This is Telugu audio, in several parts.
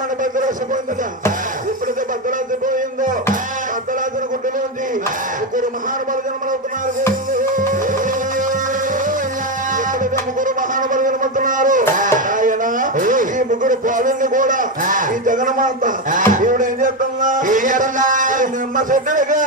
మన భద్రాసి పోయిందట. ఎప్పుడైతే భద్రాసి పోయిందో భద్రాసిన గుడ్డలోంచి ముగ్గురు మహానుభావులు జన్మలవుతున్నారు. ఎప్పుడైతే ముగ్గురు మహానుభావులు జన్మవుతున్నారు ఆయన ఈ ముగ్గురు పావుల్ని కూడా ఈ జగన్మాత దేవుడు ఏం చేస్తున్నా నిమ్మ చెట్టుగా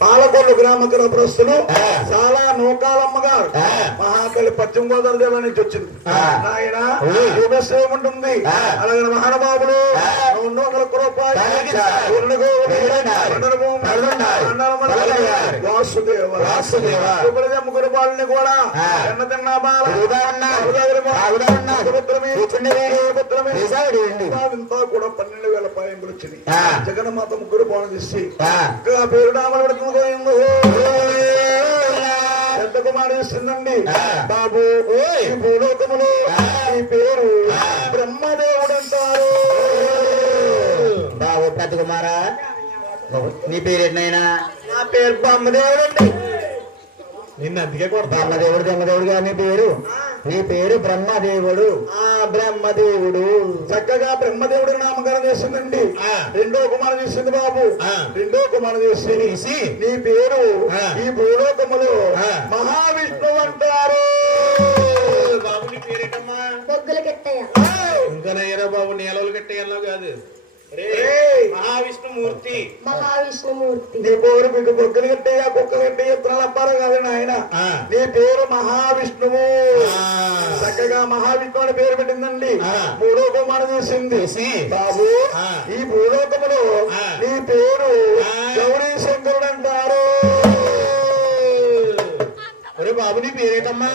పాలకొల్లు గ్రామ ప్రస్తులు చాలా నూకాలమ్మగా మహాకలి పశ్చిమ గోదావరి జిల్లా నుంచి వచ్చింది. ఆయన యోగశ్రేయం ఉంటుంది. అలాగే మహానుభావులు 200 రూపాయలు ముగ్గురు బాలని కూడా ఎన్న తిన్నా ఇంతా కూడా 12,000 పాయింపులు వచ్చినాయి. జగన్మాత ముగ్గురు బాణం తీసి పేరు నామలు పెడుతుంది. పెద్ద కుమారు ఇస్తుందండి బాబు ఈ భూలోకములు ఈ పేరు బ్రహ్మదేవుడు అంటారు. బాబు పెద్ద కుమారా నీ పేరేంటైనా? నా పేరు బ్రహ్మదేవుడు అండి. నిన్ను అందుకే బ్రహ్మదేవుడు బ్రహ్మదేవుడుగా నీ పేరు? నీ పేరు బ్రహ్మదేవుడు. బ్రహ్మదేవుడు చక్కగా బ్రహ్మదేవుడు నామకరణం చేసిందండి. రెండో కుమారు చేసింది బాబు. రెండో కుమారు చేసి నీ పేరు ఈ భూలోకములో మహావిష్ణువు అంటారు. బాబు నీ పేరేటమ్మా? బొగ్గుల కెట్టయ్య. ఇంకనయ్యరా బాబు నేలలు కట్టేయన్నా కాదు మహావిష్ణుమూర్తి. మహావిష్ణుమూర్తి. నీ పేరు మీకు బొగ్గులు కట్టయ్యా కుక్క కట్టయ్య ఇతరులు అప్పారు కాదు నాయన. నీ పేరు మహావిష్ణువు. చక్కగా మహావిష్ణువు అని పేరు పెట్టిందండి. మూడో కుమారు చేసింది బాబు ఈ భూలోకములో నీ పేరు గౌరీ శంకరుడు అంటారు. ఒరే బాబు నీ పేరేటమ్మా?